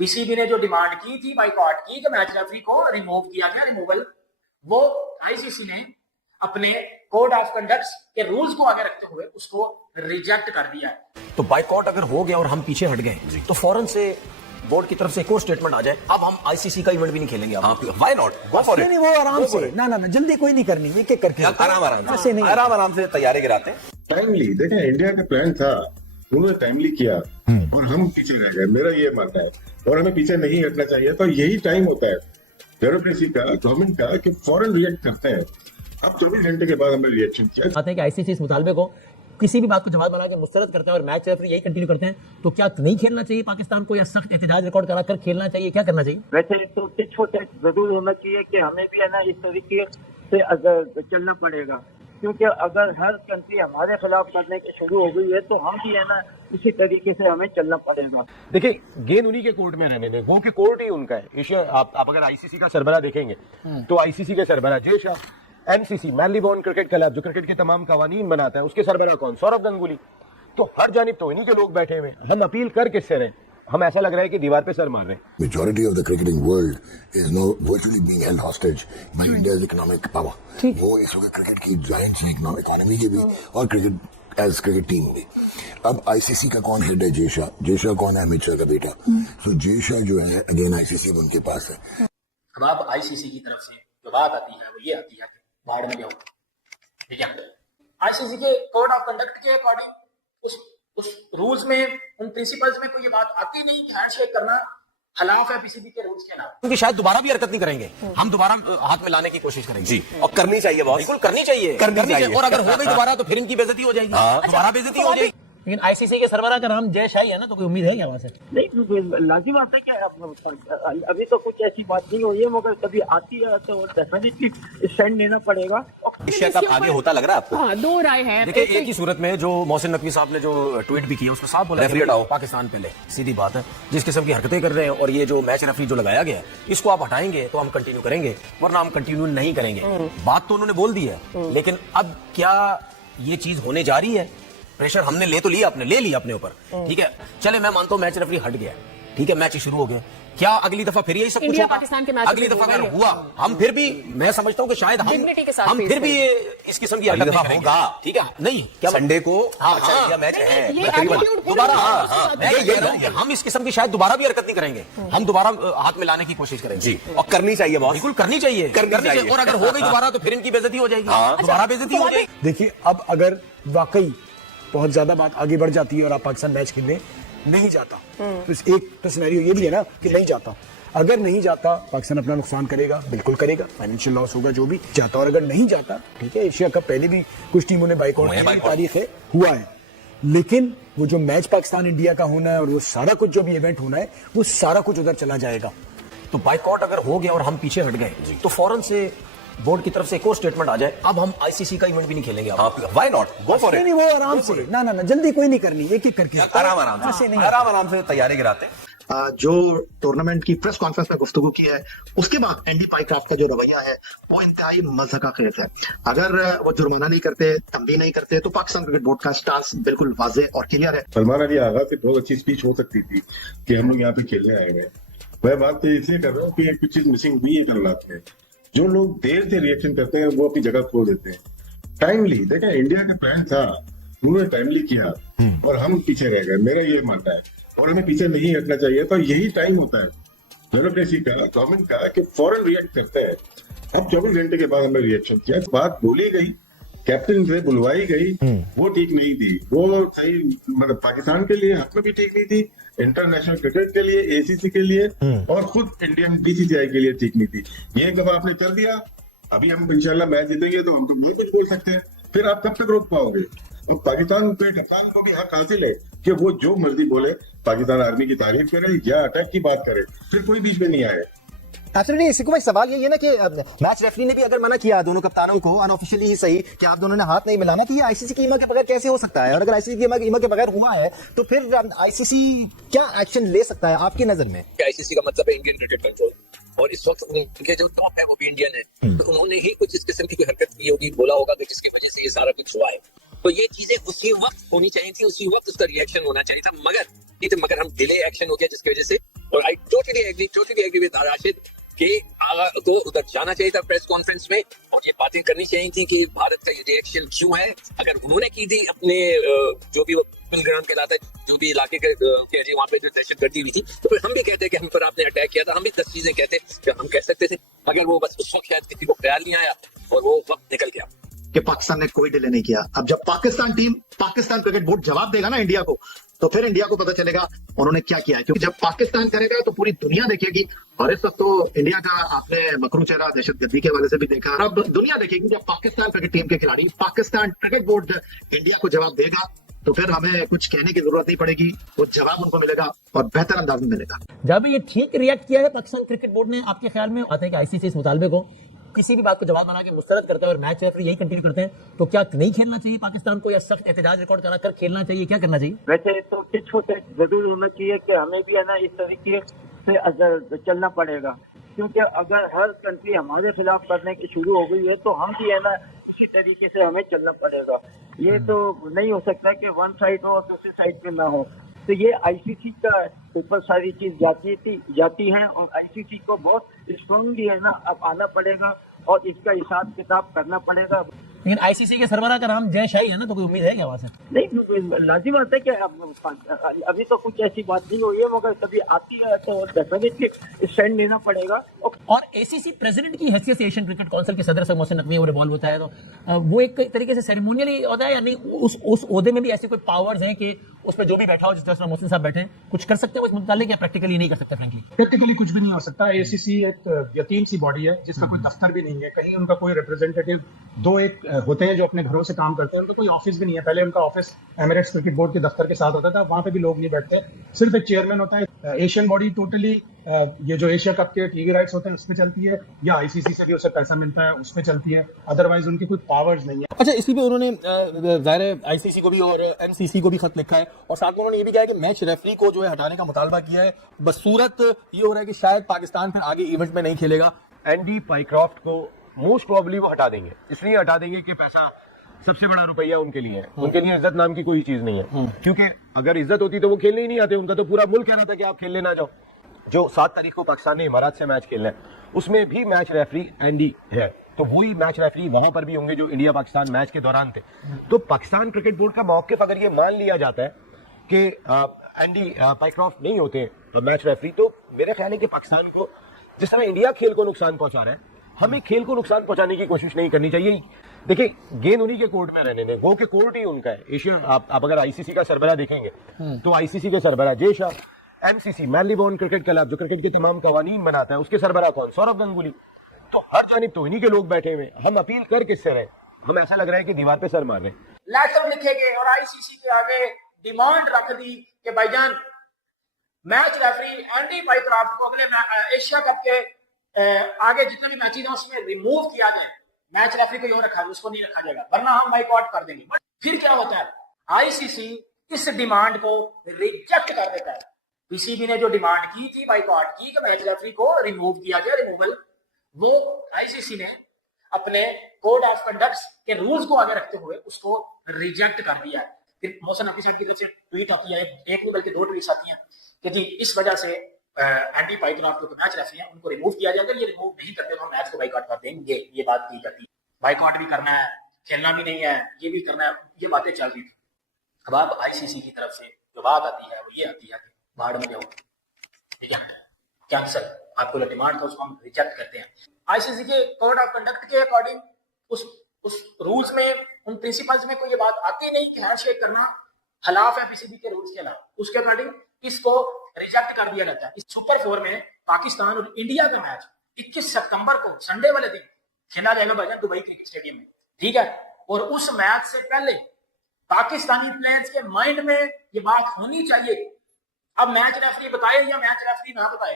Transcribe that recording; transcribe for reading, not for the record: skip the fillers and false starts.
PCB ने जो demand की थी बाइकॉट की, जो मैच रेफरी को रिमूव किया गया, रिमूवल, वो आईसीसी ने अपने कोड ऑफ कंडक्ट के रूल्स को आगे रखते हुए उसको रिजेक्ट कर दिया है। तो बाइकॉट अगर हो गया और हम पीछे हट गए तो फौरन से बोर्ड की तरफ से एक और स्टेटमेंट आ जाए, अब हम आईसीसी का इवेंट भी नहीं खेलेंगे। Why not, go for it. नहीं, वो आराम से, ना जल्दी कोई नहीं करनी, एक एक करके आराम से तैयारी गिराते हैं। टाइमली देखें, इंडिया का प्लान था, उन्होंने टाइमली किया और हम पीछे रह गए, मेरा ये मानना है। और हमें पीछे नहीं हटना चाहिए। तो यही टाइम होता है ब्यूरोक्रेसी का, गवर्नमेंट का, कि फौरन रिएक्ट करते हैं। अब 24 घंटे के बाद हमने रिएक्शन किया। बात है कि आईसीसी इस मुतालबे को किसी भी बात को जवाब बना के मुस्तरद करते हैं और मैच रेफरी यही कंटिन्यू करते हैं, तो क्या नहीं खेलना चाहिए पाकिस्तान को, या सख्त एहतजाज रिकॉर्ड कराकर खेलना चाहिए, क्या करना चाहिए? वैसे तो छोटे जरूर होना चाहिए कि हमें भी है ना इस तरीके से अगर चलना पड़ेगा, क्योंकि अगर हर कंट्री हमारे खिलाफ करने की शुरू हो गई है तो हम भी है ना इसी तरीके से हमें चलना पड़ेगा। देखिए, गेंद उन्हीं के कोर्ट में रहने दें, वो के कोर्ट ही उनका है। एशिया आप अगर आईसीसी का सरबराह देखेंगे तो आईसीसी के सरबराह Jay Shah, MCC मैनलीबोर्न cricket club जो क्रिकेट के तमाम कवानीन बनाता है, उसके सरबराह कौन? सौरभ गंगुली। तो हर जानिब तो इन्हीं के लोग बैठे हुए हैं। हम अपील कर किससे रहे? हम ऐसा लग रहा है कि दीवार पे सर मार रहे हैं। Majority of the cricketing world is now virtually being held hostage by India's economic power. वो इस वक्त क्रिकेट की जायंट इकोनॉमी की भी और क्रिकेट एज क्रिकेट टीम भी। अब आईसीसी का कौन हेड है? जय शाह कौन है? अमित शाह का बेटा। तो जय शाह जो है अगेन आईसीसी उनके पास है। अब आप आईसीसी की तरफ से जो बात आती है वो ये आती है, बाढ़ में जाओ, ठीक है, आईसीसी के कोड ऑफ कंडक्ट के अकॉर्डिंग उस रूल्स में, उन प्रिंसिपल्स में कोई ये बात आती नहीं कि हैंडशेक करना खिलाफ है पीसीबी के रूल्स के नाम। क्योंकि शायद दोबारा भी हरकत नहीं करेंगे, हम दोबारा हाथ में लाने की कोशिश करेंगे। जी, और करनी चाहिए बॉस, बिल्कुल करनी चाहिए। और अगर हो गई दोबारा तो फिर इनकी बेइज्जती हो जाएगी, दोबारा बेइज्जती हो जाएगी। लेकिन आईसीसी के सरबराह का नाम जय शाही है ना, तो कोई उम्मीद है क्या वहां से? नहीं, लाजिम बात है कि अभी तो कुछ ऐसी बात नहीं हुई है, मगर कभी आती है तो डेफिनेटली स्टैंड लेना पड़ेगा। एशिया कप आगे होता लग रहा है आपको? हाँ, दो राय है। देखिए, एक ही सूरत में जो मोहसिन नकवी साहब ने जो ट्वीट भी किया उसको साफ बोला, रेफरी हटाओ पाकिस्तान पहले, सीधी बात है। जिस किस्म की हरकतें कर रहे हैं और ये जो मैच रेफरी जो लगाया गया है, इसको आप हटाएंगे तो हम कंटिन्यू करेंगे, वरना हम कंटिन्यू नहीं करेंगे। बात तो उन्होंने बोल दी है, लेकिन अब क्या ये चीज होने जा रही है? प्रेशर हमने ले लिया अपने ऊपर, ठीक है, चले मैं मानता हूं मैच रेफरी हट गया, ठीक है, मैच शुरू हो गया। क्या अगली दफा फिर यही सब कुछ इंडिया होगा? पाकिस्तान के मैच अगली दफा अगर हुआ, हम फिर भी, मैं समझता हूं कि शायद हम फिर भी इस किस्म की हरकत नहीं होगा, ठीक है। नहीं, क्या संडे को मैच है दोबारा, हम इस किस्म की शायद दोबारा भी हरकत नहीं करेंगे, हम दोबारा हाथ में लाने की कोशिश करेंगे। जी, और करनी चाहिए बॉस, बिल्कुल करनी चाहिए। और अगर हो गई दोबारा तो फिर इनकी बेइज्जती हो जाएगी, दोबारा बेइज्जती हो जाएगी। देखिए, अब अगर वाकई बहुत ज्यादा बात आगे बढ़ जाती है और आप पाकिस्तान मैच खेलने नहीं जाता, तो एक तो सिनेरियो ये भी है ना कि नहीं जाता। अगर नहीं जाता, पाकिस्तान अपना नुकसान करेगा, बिल्कुल करेगा, फाइनेंशियल लॉस होगा जो भी जाता। और अगर नहीं जाता, ठीक है, एशिया कप पहले भी कुछ टीमों ने बाइकआउट किया, तारीख है, हुआ है, लेकिन वो जो मैच पाकिस्तान इंडिया का होना है और वो सारा कुछ जो भी इवेंट होना है, वो सारा कुछ उधर चला जाएगा। तो बाइकआउट अगर हो गया और हम पीछे हट गए तो फौरन से बोर्ड की तरफ से एक और स्टेटमेंट आ जाए, अब हम आईसीसी का इवेंट भी नहीं खेलेंगे। Why not, go for it. नहीं, वो आराम से, ना जल्दी कोई नहीं करनी, एक एक करके आराम से तैयारी गिराते हैं। जो टूर्नामेंट की प्रेस कॉन्फ्रेंस में गुफ्तगू की है, उसके बाद एंडी पाइक्राफ्ट का जो रवैया है वो इंतहाई मज़हक़ाखेज़ है। अगर वो जुर्माना नहीं करते, तंबीह नहीं करते, तो पाकिस्तान क्रिकेट बोर्ड का स्टांस बिल्कुल वाज़ेह और क्लियर है। सलमान अली आगा से बहुत अच्छी स्पीच हो सकती थी कि हम लोग यहाँ पे खेलने आए हैं। मैं बात तो इसलिए कर रहा हूँ कि कुछ चीज मिसिंग हुई है कल रात में। जो लोग देर से रिएक्शन करते हैं वो अपनी जगह खो देते हैं। टाइमली देखें, इंडिया का प्लान था, उन्होंने टाइमली किया और हम पीछे रह गए, मेरा ये मानना है। और हमें पीछे नहीं हटना चाहिए। तो यही टाइम होता है ब्यूरोक्रेसी का, गवर्नमेंट का, कि फौरन रिएक्ट करते हैं। अब 24 घंटे के बाद हमें रिएक्शन किया, बात बोली गई, कैप्टन से बुलवाई गई, वो ठीक नहीं थी। वो सही, मतलब पाकिस्तान के लिए हक में भी ठीक नहीं थी, इंटरनेशनल क्रिकेट के लिए, एसीसी के लिए और खुद इंडियन बीसीसीआई के लिए ठीक नहीं थी। ये जब आपने कर दिया, अभी हम इंशाल्लाह मैच जीतेंगे तो हम तो वही कुछ बोल सकते हैं, फिर आप कब तक रोक पाओगे? तो पाकिस्तान के कप्तान को भी हक हासिल है कि वो जो मर्जी बोले, पाकिस्तान आर्मी की तारीफ करे या अटैक की बात करे, फिर कोई बीच में नहीं आए। एब्सोल्युटली। इसी को सवाल यही है ना कि मैच रेफरी ने भी अगर मना किया दोनों कप्तानों को अनऑफिशियली ही सही कि आप दोनों ने हाथ नहीं मिलाना, कि ये आईसीसी की ईमा के बगैर कैसे हो सकता है? और अगर आईसीसी की ईमा के बगैर हुआ है तो फिर आईसीसी क्या एक्शन ले सकता है आपकी नजर में? आईसीसी का मतलब है इंडियन क्रिकेट कंट्रोल, और इस वक्त उनके जो टॉप है वो भी इंडियन है, तो उन्होंने ही कुछ इस किस्म की कोई हरकत की होगी, बोला होगा कि जिसकी वजह से ये सारा कुछ हुआ है। तो ये चीजें उसी वक्त होनी चाहिए थी, उसी वक्त उसका रिएक्शन होना चाहिए था, मगर हम डिले एक्शन हो गया जिसकी वजह से। और I totally agree with Rashid कि तो उधर जाना चाहिए था प्रेस कॉन्फ्रेंस में और ये बातें करनी चाहिए थी कि भारत का ये रिएक्शन क्यों है। अगर उन्होंने की थी अपने जो भी वो पिलग्राम कहलाता है, जो भी इलाके के वहाँ पे जो दहशतगर्दी हुई थी, तो फिर हम भी कहते कि हम पर आपने अटैक किया था, हम भी 10 चीजें कहते कि हम कह सकते थे, मगर वो बस उस वक्त शायद किसी को ख्याल नहीं आया और वो वक्त निकल गया कि पाकिस्तान ने कोई डिले नहीं किया। अब जब पाकिस्तान क्रिकेट बोर्ड जवाब देगा ना इंडिया को, तो फिर इंडिया को पता चलेगा उन्होंने क्या किया है, क्योंकि जब पाकिस्तान करेगा तो पूरी दुनिया देखेगी। और इस वक्त तो इंडिया का आपने मकरू चेहरा दहशतगर्दी के हवाले से भी देखा, अब दुनिया देखेगी जब पाकिस्तान क्रिकेट टीम के खिलाड़ी, पाकिस्तान क्रिकेट बोर्ड इंडिया को जवाब देगा, तो फिर हमें कुछ कहने की जरूरत नहीं पड़ेगी, वो जवाब उनको मिलेगा और बेहतर अंदाज में मिलेगा। जब ये ठीक रिएक्ट किया है पाकिस्तान क्रिकेट बोर्ड ने, आपके ख्याल में आता है कि आईसीसी इस मुतालबे को किसी भी बात को जवाब बना के मुस्तरद करता है और मैच रेफरी यही कंटिन्यू करते हैं, तो क्या नहीं खेलना चाहिए पाकिस्तान को या सख्त एहतजाज रिकॉर्ड कराकर खेलना चाहिए, क्या करना चाहिए? वैसे तो कुछ होते जरूर होना चाहिए कि हमें भी है ना इस तरीके से अगर चलना पड़ेगा, क्योंकि अगर हर कंट्री हमारे खिलाफ करने की शुरू हो गई है तो हम भी है ना इसी तरीके से हमें चलना पड़ेगा। ये तो नहीं हो सकता कि वन साइड हो और दूसरी साइड पे ना हो। तो ये आईसीसी का ऊपर सारी चीज जाती है और आईसीसी को बहुत स्ट्रांगली है ना अब आना पड़ेगा और इसका हिसाब किताब करना पड़ेगा। लेकिन आईसीसी के सरबराह का नाम जय शाही है ना, तो कोई उम्मीद है क्या वहां से? नहीं, लाजिम बात है कि अभी तो कुछ ऐसी बात नहीं हुई है, मगर कभी आती है तो डेफिनेटली स्टैंड लेना पड़ेगा। और एसीसी प्रेसिडेंट की हैसियत से एशियन क्रिकेट काउंसिल के सदर से मोहसिन नकवी वो रिवॉल्व होता है, तो वो एक तरीके से सेरेमोनियली होता है या नहीं? उस ओहदे में भी ऐसे कोई पावर्स हैं कि उस पर जो भी बैठा हो, जिस तरह मोहसिन साहब बैठे, कुछ कर सकते हैं उस मुतालिक या प्रैक्टिकली नहीं कर सकते? फ्रैंकली प्रैक्टिकली कुछ भी नहीं हो सकता। एसीसी एक यतीम सी बॉडी है जिसका कोई दफ्तर भी नहीं है, कहीं उनका कोई रिप्रेजेंटेटिव, दो एक होते हैं जो अपने घरों से काम करते हैं, उनका कोई ऑफिस भी नहीं है। पहले उनका ऑफिस एमिरेट्स क्रिकेट बोर्ड के दफ्तर के साथ होता था, वहां पे भी लोग नहीं बैठते, सिर्फ एक चेयरमैन होता है। एशियन बॉडी टोटली ये जो एशिया कप के टीवी राइट्स होते हैं उस पर चलती है, या आईसीसी से भी उसे पैसा मिलता है उस पर चलती है, अदरवाइज उनकी कोई पावर्स नहीं है। अच्छा, इसी पे उन्होंने ज़ाहिर आईसीसी को भी और एमसीसी को भी खत लिखा है और साथ में उन्होंने ये भी कहा है कि मैच रेफरी को जो है हटाने का मुतालबा किया है। बस सूरत ये हो रहा है कि शायद पाकिस्तान फिर आगे इवेंट में नहीं खेलेगा। एंडी पाइक्रॉफ्ट को मोस्ट प्रोबेबली वो हटा देंगे, इसलिए हटा देंगे कि पैसा सबसे बड़ा रुपया उनके लिए है, उनके लिए इज्जत नाम की कोई चीज नहीं है। क्योंकि अगर इज्जत होती तो वो खेलने ही नहीं आते, उनका तो पूरा मुल्क कह रहा था कि आप खेलने ना जाओ। जो 7 तारीख को पाकिस्तान ने इमारात से मैच खेलना है, उसमें भी मैच रेफरी एंडी है, तो वही मैच रेफरी वहां पर भी होंगे जो इंडिया पाकिस्तान मैच के दौरान थे। तो पाकिस्तान क्रिकेट बोर्ड का मौक़िफ़ अगर ये मान लिया जाता है कि एंडी पाइक्रॉफ्ट नहीं होते मैच रेफरी, तो मेरे ख्याल है कि पाकिस्तान को जिस तरह इंडिया खेल को नुकसान पहुंचा रहा है, हमें खेल को नुकसान पहुंचाने की कोशिश नहीं करनी चाहिए। देखिए, गेंद उन्हीं के कोर्ट में रहने दें, गो के कोर्ट ही उनका है। एशिया आप अगर आईसीसी का सरबराह देखेंगे तो आईसीसी के सरबराह Jay Shah, MCC मैलीबोर्न cricket club जो क्रिकेट के तमाम कवानीन बनाता है, उसके सरबराह कौन? सौरभ गंगुली। तो हर जानिब तो इन्हीं के लोग बैठे हुए। हम अपील कर किससे रहे? हम ऐसा लग रहा है कि दीवार पे सर मार रहे हैं। लेटर लिखे गए और आईसीसी के आगे डिमांड रख दी कि भाईजान मैच रेफरी एंडी पाइक्रॉफ्ट को अगले एशिया कप के आगे जितने भी मैचेस हैं उसमें रिमूव किया जाए। मैच रेफरी को यूं रखा है, उसको नहीं रखा जाएगा, वरना हम बाइकआउट कर देंगे। फिर क्या होता है? आईसीसी इस डिमांड को रिजेक्ट कर देता है। पीसीबी ने जो डिमांड की थी बाइकआउट की कि मैच रेफरी को रिमूव किया जाए, रिमूवल, वो आईसीसी ने अपने कोड ऑफ कंडक्ट के रूल्स को आगे रखते हुए उसको रिजेक्ट कर दिया है। फिर मोहसिन नकवी साहब की तरफ से ट्वीट आती है, एक नहीं बल्कि 2 ट्वीट्स आती हैं कि जी इस वजह से एंडी पाइक्रॉफ्ट जो मैच रेफरी हैं उनको रिमूव किया जाएगा, ये रिमूव नहीं करते तो हम मैच को बाइकआउट कर देंगे। ये बात की जाती है, बाइकआउट भी करना है, खेलना भी नहीं है, ये भी करना है, ये बातें चल रही थी। अब आप आईसीसी की तरफ से जो बात आती है वो ये आती है कि बाहर में जाओ, ठीक है, कैंसल, आपको जो डिमांड था उसको हम रिजेक्ट करते हैं। आईसीसी के कोड ऑफ कंडक्ट के अकॉर्डिंग उस रूल्स में, उन प्रिंसिपल्स में कोई ये बात आती नहीं कि हैंडशेक करना खिलाफ है पीसीबी के रूल्स के अलावा, उसके अकॉर्डिंग इसको रिजेक्ट कर दिया जाता है। इस सुपर 4 में पाकिस्तान और इंडिया का मैच 21 सितंबर को संडे वाले दिन खेला जाएगा भाईजान दुबई क्रिकेट स्टेडियम में, ठीक है। और उस मैच से पहले पाकिस्तानी प्लेयर्स के माइंड में ये बात होनी चाहिए। अब मैच रेफरी बताए या मैच रेफरी ना बताए,